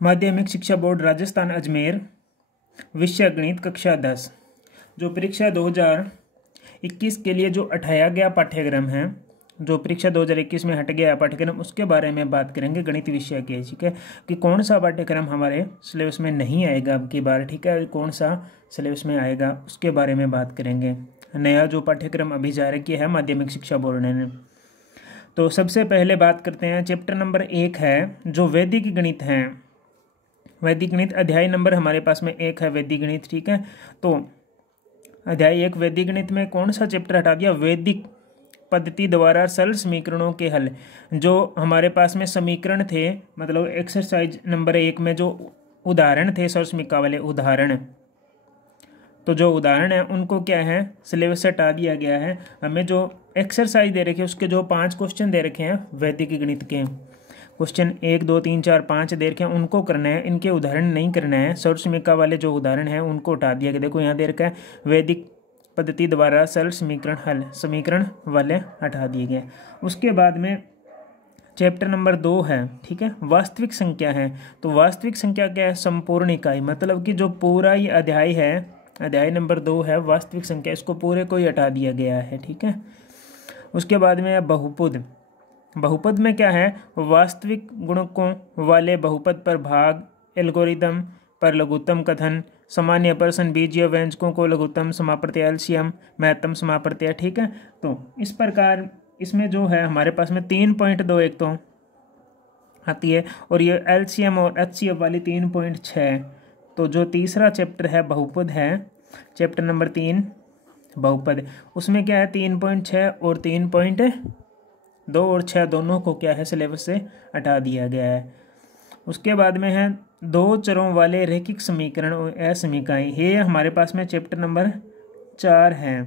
माध्यमिक शिक्षा बोर्ड राजस्थान अजमेर, विषय गणित, कक्षा 10। जो परीक्षा 2021 के लिए जो हटाया गया पाठ्यक्रम है, जो परीक्षा 2021 में हट गया पाठ्यक्रम, उसके बारे में बात करेंगे गणित विषय के। ठीक है, कि कौन सा पाठ्यक्रम हमारे सिलेबस में नहीं आएगा अब की बार। ठीक है, कौन सा सिलेबस में आएगा उसके बारे में बात करेंगे। नया जो पाठ्यक्रम अभी जारी किया है माध्यमिक शिक्षा बोर्ड ने। तो सबसे पहले बात करते हैं, चैप्टर नंबर 1 है जो वैदिक गणित है। वैदिक गणित अध्याय नंबर हमारे पास में 1 है वैदिक गणित। ठीक है, तो अध्याय 1 वैदिक गणित में कौन सा चैप्टर हटा दिया? वैदिक पद्धति द्वारा सरल समीकरणों के हल। जो हमारे पास में समीकरण थे, मतलब एक्सरसाइज नंबर 1 में जो उदाहरण थे सरल समीकरण वाले उदाहरण, तो जो उदाहरण है उनको क्या है सिलेबस से हटा दिया गया है। हमें जो एक्सरसाइज दे रखे उसके जो 5 क्वेश्चन दे रखे हैं वैदिक गणित के, क्वेश्चन 1 2 3 4 5 दे रखे हैं, उनको करना है, इनके उदाहरण नहीं करना है। सरल समीकरण वाले जो उदाहरण हैं उनको हटा दिया गया। देखो यहाँ दे रखा है वैदिक पद्धति द्वारा सरल समीकरण हल, समीकरण वाले हटा दिए गए। उसके बाद में चैप्टर नंबर 2 है, ठीक है, वास्तविक संख्या है। तो वास्तविक संख्या क्या है? संपूर्ण इकाई, मतलब कि जो पूरा ये अध्याय है, अध्याय नंबर 2 है वास्तविक संख्या, इसको पूरे को ही हटा दिया गया है। ठीक है, उसके बाद में है बहुपद। बहुपद में क्या है? वास्तविक गुणकों वाले बहुपद पर भाग, एल्गोरिदम पर लघुत्तम कथन, सामान्य प्रश्न, बीजीय व्यंजकों को लघुत्तम समाप्रत्यय, एलसीएम, महत्तम समाप्रत्यय। ठीक है, तो इस प्रकार इसमें जो है हमारे पास में 3.2 एक तो आती है, और ये एलसीएम और एचसीएफ वाली 3.6। तो जो तीसरा चैप्टर है बहुपद है, चैप्टर नंबर 3 बहुपद, उसमें क्या है 3.6 और 3.2 और 6 दोनों को क्या है सिलेबस से हटा दिया गया है। उसके बाद में है 2 चरों वाले रैखिक समीकरण और असमीकाएं, ये हमारे पास में चैप्टर नंबर 4 है।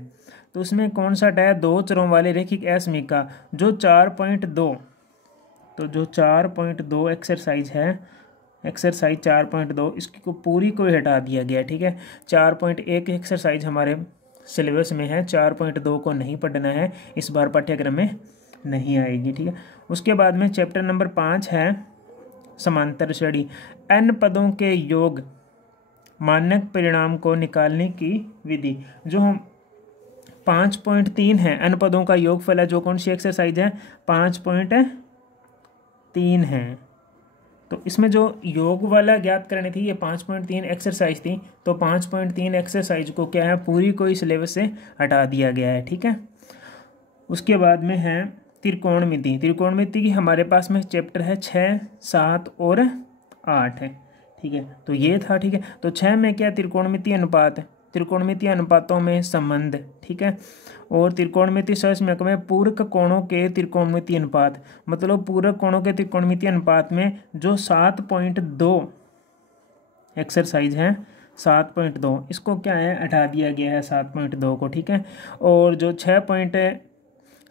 तो उसमें कौन सा हटाया? 2 चरों वाले रैखिक असमीका, जो 4.2, तो जो 4.2 एक्सरसाइज है, एक्सरसाइज 4.2, इसकी को पूरी को हटा दिया गया। ठीक है, 4.1 एक्सरसाइज हमारे सिलेबस में है, 4.2 को नहीं पढ़ना है, इस बार पाठ्यक्रम में नहीं आएगी। ठीक है, उसके बाद में चैप्टर नंबर 5 है समांतर श्रेणी, n पदों के योग, मानक परिणाम को निकालने की विधि। जो हम 5.3 है n पदों का योगफल है, जो कौन सी एक्सरसाइज है? 5.3 है। तो इसमें जो योग वाला ज्ञात करनी थी, ये 5.3 एक्सरसाइज थी, तो 5.3 एक्सरसाइज को क्या है पूरी को ही सिलेबस से हटा दिया गया है। ठीक है, उसके बाद में है त्रिकोणमिति। त्रिकोणमिति की हमारे पास में चैप्टर है 6 7 और 8 है। ठीक है, तो ये था। ठीक है, तो 6 में क्या? त्रिकोणमिति अनुपात, त्रिकोणमिति अनुपातों में संबंध। ठीक है, और त्रिकोणमिति सहसंबंध में पूरक कोणों के त्रिकोणमिति अनुपात, मतलब पूरक कोणों के त्रिकोणमिति अनुपात में जो 7.2 एक्सरसाइज है, 7.2, इसको क्या है हटा दिया गया है 7.2 को। ठीक है, और जो 6.6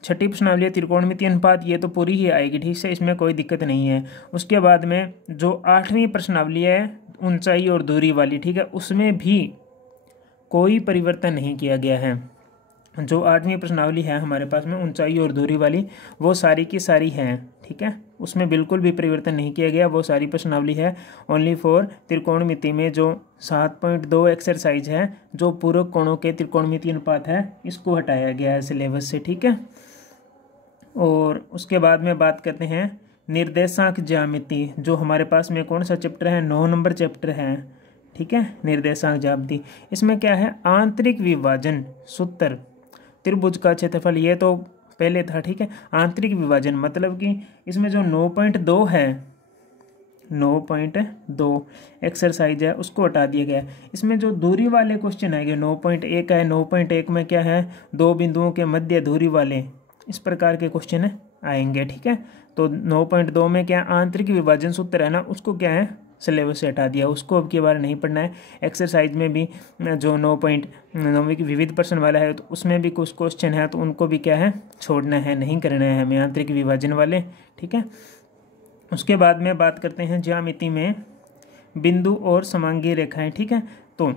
प्रश्नावली त्रिकोणमिति अनुपात, ये तो पूरी ही आएगी। ठीक है, इसमें कोई दिक्कत नहीं है। उसके बाद में जो 8वीं प्रश्नावली है ऊंचाई और दूरी वाली, ठीक है, उसमें भी कोई परिवर्तन नहीं किया गया है। जो 8वीं प्रश्नावली है हमारे पास में ऊंचाई और दूरी वाली, वो सारी की सारी है। ठीक है, उसमें बिल्कुल भी परिवर्तन नहीं किया गया, वो सारी प्रश्नावली है। ओनली फॉर त्रिकोणमिति में जो 7.2 एक्सरसाइज है, जो पूरक कोणों के त्रिकोणमिति अनुपात है, इसको हटाया गया है सिलेबस से। ठीक है, और उसके बाद में बात करते हैं निर्देशांक ज्यामिति, जो हमारे पास में कौन सा चैप्टर है? 9 नंबर चैप्टर है। ठीक है, निर्देशांक ज्यामिति, इसमें क्या है? आंतरिक विभाजन सूत्र, त्रिभुज का क्षेत्रफल, ये तो पहले था। ठीक है, आंतरिक विभाजन मतलब कि इसमें जो 9.2 है, 9.2 एक्सरसाइज है, उसको हटा दिया गया। इसमें जो दूरी वाले क्वेश्चन आएंगे 9.1 है, 9.1 में क्या है? 2 बिंदुओं के मध्य दूरी वाले, इस प्रकार के क्वेश्चन आएंगे। ठीक है, तो 9.2 में क्या आंतरिक विभाजन सूत्र है ना, उसको क्या है सिलेबस से हटा दिया, उसको अब की बार नहीं पढ़ना है। एक्सरसाइज में भी जो 9.9 की विविध प्रश्न वाला है, तो उसमें भी कुछ क्वेश्चन है, तो उनको भी क्या है छोड़ना है, नहीं करना है हमें आंतरिक विभाजन वाले। ठीक है, उसके बाद में बात करते हैं ज्यामिति में बिंदु और समांगी रेखाएं। ठीक है, तो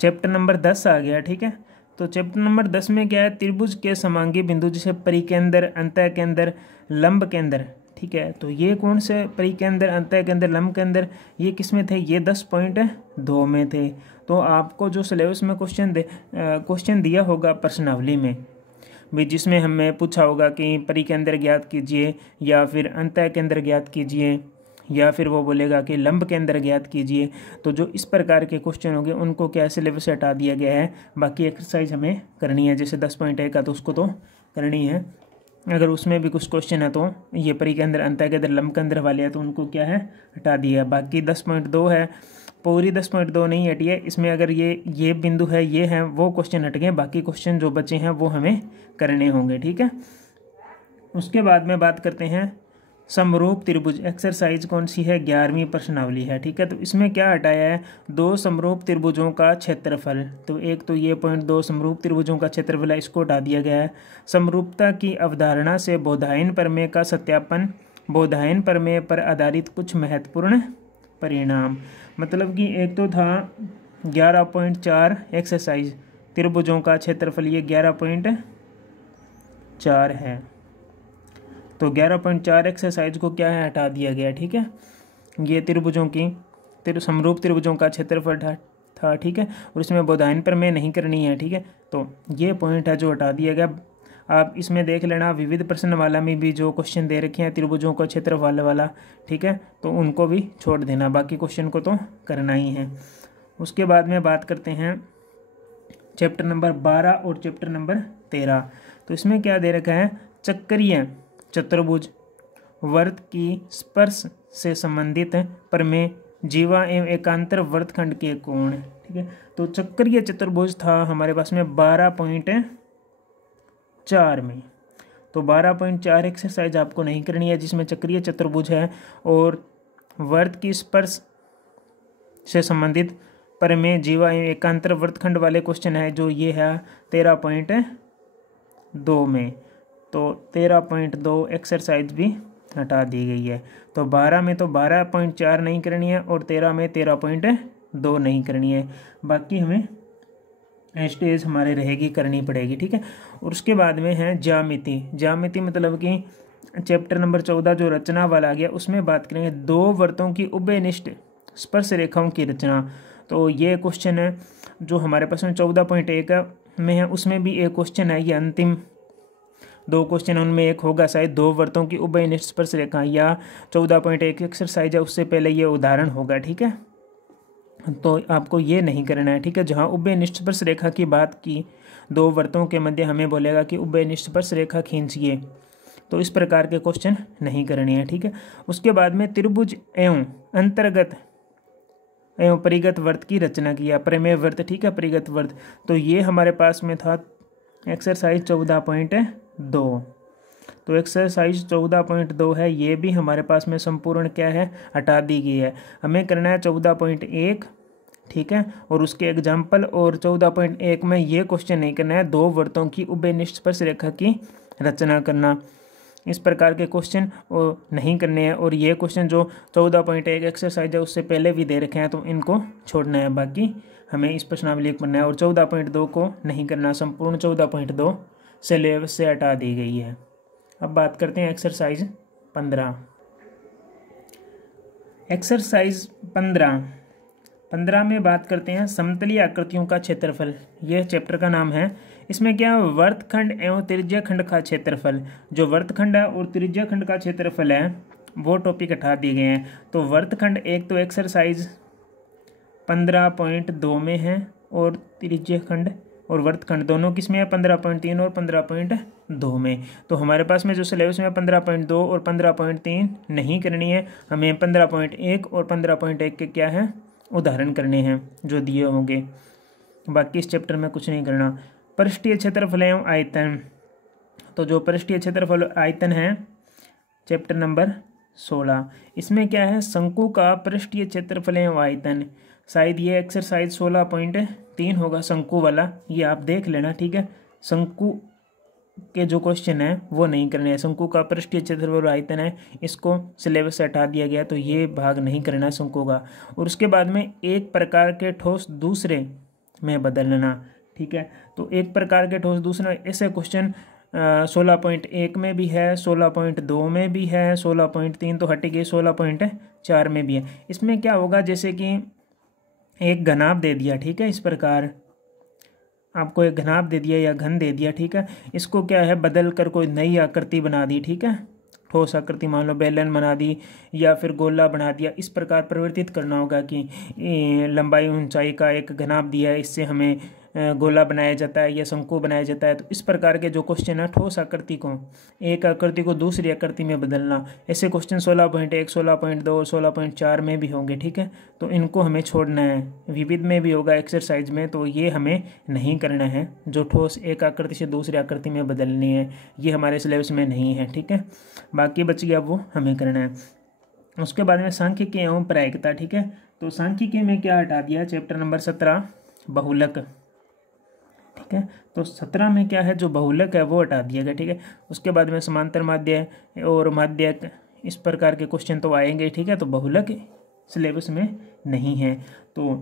चैप्टर नंबर 10 आ गया। ठीक है, तो चैप्टर नंबर 10 में क्या है? त्रिभुज के समांगी बिंदु, जैसे परिकेंद्र, अंतःकेंद्र, लंब केंद्र, ठीक है। तो ये कौन से परी के अंदर, अंतः के अंदर, लंब के अंदर, ये किस में थे, ये 10.2 में थे। तो आपको जो सिलेबस में क्वेश्चन दिया होगा प्रश्नावली में भी, जिसमें हमें पूछा होगा कि परी के अंदर ज्ञात कीजिए या फिर अंतः के अंदर ज्ञात कीजिए या फिर वो बोलेगा कि लंब के अंदर ज्ञात कीजिए, तो जो इस प्रकार के क्वेश्चन होंगे उनको क्या सिलेबस से हटा दिया गया है। बाकी एक्सरसाइज हमें करनी है, जैसे 10.1 का तो उसको तो करनी है। अगर उसमें भी कुछ क्वेश्चन है तो ये परी के अंदर, अंतः के अंदर, लंब के अंदर वाले हैं तो उनको क्या है, हटा दिया। बाकी 10.2 है, पूरी 10.2 नहीं हटी है इसमें। अगर ये बिंदु है, ये है, वो क्वेश्चन हट गए, बाकी क्वेश्चन जो बचे हैं वो हमें करने होंगे, ठीक है। उसके बाद में बात करते हैं समरूप त्रिभुज। एक्सरसाइज कौन सी है, 11वीं प्रश्नावली है, ठीक है। तो इसमें क्या हटाया है, 2 समरूप त्रिभुजों का क्षेत्रफल। तो एक तो ये पॉइंट 2 समरूप त्रिभुजों का क्षेत्रफल है, इसको हटा दिया गया है। समरूपता की अवधारणा से बोधायन प्रमेय का सत्यापन, बोधायन प्रमेय पर आधारित कुछ महत्वपूर्ण परिणाम। मतलब कि एक तो था 11.4 एक्सरसाइज, त्रिभुजों का क्षेत्रफल, ये 11.4 है। तो 11.4 एक्सरसाइज को क्या है, हटा दिया गया, ठीक है। ये त्रिभुजों की समरूप त्रिभुजों का क्षेत्रफल था, ठीक है, और इसमें बोधायन प्रमेय नहीं करनी है, ठीक है। तो ये पॉइंट है जो हटा दिया गया। आप इसमें देख लेना, विविध प्रश्न वाला में भी जो क्वेश्चन दे रखे हैं त्रिभुजों का क्षेत्रफल वाला, ठीक है, तो उनको भी छोड़ देना, बाकी क्वेश्चन को तो करना ही है। उसके बाद में बात करते हैं चैप्टर नंबर 12 और चैप्टर नंबर 13। तो इसमें क्या दे रखा है, चक्रीय चतुर्भुज, वर्त की स्पर्श से संबंधित प्रमेय, जीवा एवं एकांतर वर्तखंड के कोण, ठीक है। तो चक्रीय चतुर्भुज था हमारे पास में 12.4 में। तो 12.4 एक्सरसाइज आपको नहीं करनी है जिसमें चक्रीय चतुर्भुज है और वर्त की स्पर्श से संबंधित प्रमेय, जीवा एवं एकांतर वर्तखंड वाले क्वेश्चन है, जो ये है 13.2 में। तो 13.2 एक्सरसाइज भी हटा दी गई है। तो 12 में तो 12.4 नहीं करनी है और 13 में 13.2 नहीं करनी है। बाकी हमें स्टेज हमारे रहेगी, करनी पड़ेगी, ठीक है। और उसके बाद में है ज्यामिति। ज्यामिति मतलब कि चैप्टर नंबर 14 जो रचना वाला आ गया, उसमें बात करेंगे 2 वर्तों की उभयनिष्ठ स्पर्श रेखाओं की रचना। तो ये क्वेश्चन है जो हमारे पास में 14.1 में है, उसमें भी एक क्वेश्चन है, ये अंतिम 2 क्वेश्चन उनमें एक होगा शायद, 2 वर्तों की उभयनिष्ठ स्पर्श रेखा, या 14.1 एक्सरसाइज है उससे पहले ये उदाहरण होगा, ठीक है। तो आपको ये नहीं करना है, ठीक है। जहाँ उभयनिष्ठ स्पर्श रेखा की बात की, 2 वर्तों के मध्य हमें बोलेगा कि उभयनिष्ठ स्पर्श रेखा खींचिए, तो इस प्रकार के क्वेश्चन नहीं करने हैं, ठीक है। उसके बाद में त्रिभुज एवं अंतर्गत एवं परिगत वर्त की रचना किया, प्रमेय वर्त, ठीक है, परिगत वर्त। तो ये हमारे पास में था एक्सरसाइज 14.2। तो एक्सरसाइज 14.2 है, ये भी हमारे पास में संपूर्ण क्या है, हटा दी गई है। हमें करना है 14.1, ठीक है, और उसके एग्जाम्पल। और 14.1 में ये क्वेश्चन नहीं करना है, 2 वर्तों की उभयनिष्ठ स्पर्श रेखा की रचना करना, इस प्रकार के क्वेश्चन नहीं करने हैं। और ये क्वेश्चन जो 14.1 एक्सरसाइज है उससे पहले भी दे रखे हैं, तो इनको छोड़ना है। बाकी हमें इस प्रश्नावली को पढ़ना है और 14.2 को नहीं करना, संपूर्ण 14.2 सिलेबस से हटा दी गई है। अब बात करते हैं एक्सरसाइज 15। एक्सरसाइज 15 में बात करते हैं समतलीय आकृतियों का क्षेत्रफल, यह चैप्टर का नाम है। इसमें क्या है, वर्तखंड एवं त्रिज्या खंड का क्षेत्रफल। जो वर्तखंड है और त्रिज्या खंड का क्षेत्रफल है वो टॉपिक हटा दिए गए हैं। तो वर्तखंड एक तो एक्सरसाइज 15.2 में है और त्रिज्या खंड और वर्तखंड दोनों किस में है, 15.3 और 15.2 में। तो हमारे पास में जो सिलेबस में 15.2 और 15.3 नहीं करनी है, हमें 15.1 और 15.1 के क्या है, उदाहरण करने हैं जो दिए होंगे। बाकी इस चैप्टर में कुछ नहीं करना। पृष्ठीय क्षेत्रफल एवं आयतन। तो जो पृष्ठीय क्षेत्रफल आयतन है चैप्टर नंबर 16, इसमें क्या है, शंकु का पृष्ठीय क्षेत्रफल एवं आयतन। शायद ये एक्सरसाइज 16.3 होगा शंकु वाला, ये आप देख लेना, ठीक है। शंकु के जो क्वेश्चन है वो नहीं करने हैं। शंकु का पृष्ठीय क्षेत्रफल आयतन है, इसको सिलेबस से हटा दिया गया, तो ये भाग नहीं करना है शंकु का। और उसके बाद में एक प्रकार के ठोस दूसरे में बदलना, ठीक है। तो एक प्रकार के ठोस दूसरा, ऐसे क्वेश्चन 16.1 में भी है, 16.2 में भी है, 16.3 तो हट गई, 16.4 में भी है। इसमें क्या होगा, जैसे कि एक घनाभ दे दिया, ठीक है, इस प्रकार आपको एक घनाभ दे दिया या घन दे दिया, ठीक है, इसको क्या है बदल कर कोई नई आकृति बना दी, ठीक है, ठोस आकृति मान लो बेलन बना दी या फिर गोला बना दिया, इस प्रकार परिवर्तित करना होगा कि लंबाई ऊंचाई का एक घनाभ दिया है, इससे हमें गोला बनाया जाता है या शंकु बनाया जाता है। तो इस प्रकार के जो क्वेश्चन है ठोस आकृति को, एक आकृति को दूसरी आकृति में बदलना, ऐसे क्वेश्चन 16.1, 16.2 और 16.4 में भी होंगे, ठीक है। तो इनको हमें छोड़ना है। विविध में भी होगा एक्सरसाइज में, तो ये हमें नहीं करना है। जो ठोस एक आकृति से दूसरी आकृति में बदलनी है, ये हमारे सिलेबस में नहीं है, ठीक है। बाकी बच गया वो हमें करना है। उसके बाद में सांख्यिकी एवं प्रायिकता, ठीक है। तो सांख्यिकी में क्या हटा दिया, चैप्टर नंबर 17 बहुलक, ठीक है। तो 17 में क्या है, जो बहुलक है वो हटा दिया गया, ठीक है। उसके बाद में समांतर माध्य और माध्यक, इस प्रकार के क्वेश्चन तो आएंगे, ठीक है। तो बहुलक सिलेबस में नहीं है। तो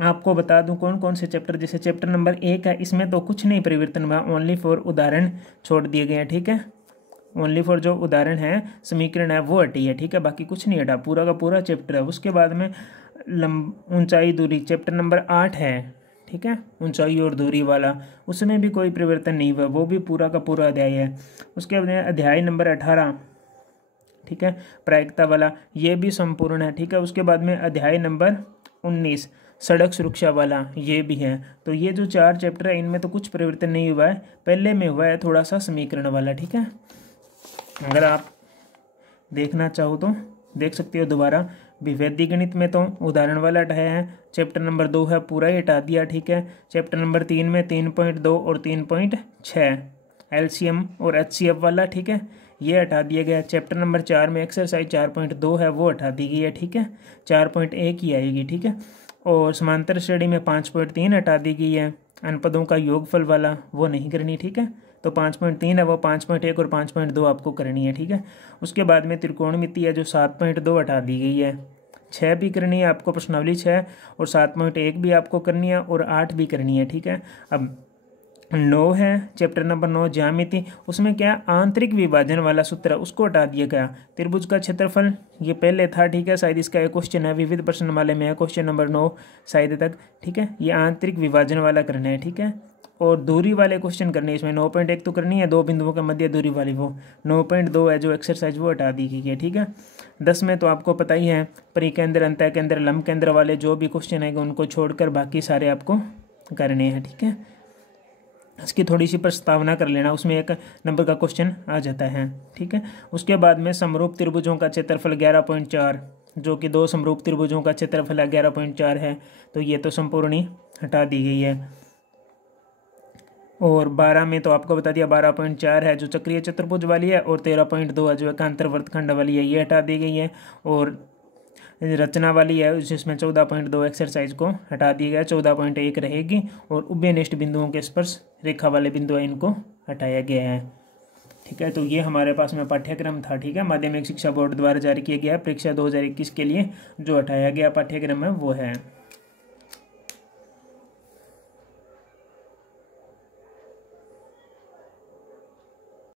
आपको बता दूं कौन कौन से चैप्टर, जैसे चैप्टर नंबर 1 है, इसमें तो कुछ नहीं परिवर्तन हुआ, ओनली फॉर उदाहरण छोड़ दिए गए हैं, ठीक है। ओनली फॉर जो उदाहरण है, समीकरण है, वो हटी है, ठीक है। बाकी कुछ नहीं हटा, पूरा का पूरा चैप्टर है। उसके बाद में ऊंचाई दूरी चैप्टर नंबर 8 है, ठीक है, ऊंचाई और दूरी वाला, उसमें भी कोई परिवर्तन नहीं हुआ, वो भी पूरा का पूरा अध्याय है। उसके बाद अध्याय नंबर 18, ठीक है, प्रायिकता वाला, ये भी संपूर्ण है, ठीक है। उसके बाद में अध्याय नंबर 19 सड़क सुरक्षा वाला, ये भी है। तो ये जो 4 चैप्टर है, इनमें तो कुछ परिवर्तन नहीं हुआ है, पहले में हुआ है थोड़ा सा समीकरण वाला, ठीक है। अगर आप देखना चाहो तो देख सकते हो दोबारा। विभेदी गणित में तो उदाहरण वाला हटाया है, चैप्टर नंबर 2 है पूरा ही हटा दिया, ठीक है। चैप्टर नंबर 3 में 3.2 और 3.6 एलसीएम और एचसीएफ वाला, ठीक है, ये हटा दिया गया। चैप्टर नंबर 4 में एक्सरसाइज 4.2 है, वो हटा दी गई है, ठीक है, 4.1 ही आएगी, ठीक है। और समांतर श्रेणी में 5.3 हटा दी गई है, अनपदों का योगफल वाला वो नहीं करनी, ठीक है। तो 5.3 है, वो 5.1 और 5.2 आपको करनी है, ठीक है। उसके बाद में त्रिकोणमिति है जो 7.2 हटा दी गई है, 6 भी करनी है आपको, प्रश्नावली 6 और 7.1 भी आपको करनी है और 8 भी करनी है, ठीक है। अब 9 है चैप्टर नंबर 9 ज्यामिति, उसमें क्या आंतरिक विभाजन वाला सूत्र है, उसको हटा दिया गया। त्रिभुज का क्षेत्रफल ये पहले था, ठीक है, शायद इसका एक क्वेश्चन है, विविध प्रश्न वाले में है क्वेश्चन नंबर 9 शायद तक, ठीक है। ये आंतरिक विभाजन वाला करना है, ठीक है। और दूरी वाले क्वेश्चन करने, इसमें 9.1 तो करनी है, 2 बिंदुओं के मध्य दूरी वाली, वो 9.2 है जो एक्सरसाइज, वो हटा दी गई है, ठीक है। 10 में तो आपको पता ही है, परिकेंद्र, अंतः केंद्र, लंब केंद्र वाले जो भी क्वेश्चन है उनको छोड़कर बाकी सारे आपको करने हैं, ठीक है। इसकी थोड़ी सी प्रस्तावना कर लेना, उसमें 1 नंबर का क्वेश्चन आ जाता है, ठीक है। उसके बाद में समरूप त्रिभुजों का क्षेत्रफल 11.4, जो कि 2 समरूप त्रिभुजों का क्षेत्रफल 11.4 है, तो ये तो संपूर्ण ही हटा दी गई है। और 12 में तो आपको बता दिया 12.4 है जो चक्रीय चतुर्भुज वाली है, और 13.2 है जो एकांतर वृत्तखंड वाली है, ये हटा दी गई है। और रचना वाली है जिसमें 14.2 एक्सरसाइज को हटा दिया गया, 14.1 रहेगी। और उभयनिष्ठ बिंदुओं के स्पर्श रेखा वाले बिंदु है, इनको हटाया गया है, ठीक है। तो ये हमारे पास में पाठ्यक्रम था, ठीक है, माध्यमिक शिक्षा बोर्ड द्वारा जारी किया गया है परीक्षा 2021 के लिए। जो हटाया गया पाठ्यक्रम है वो है।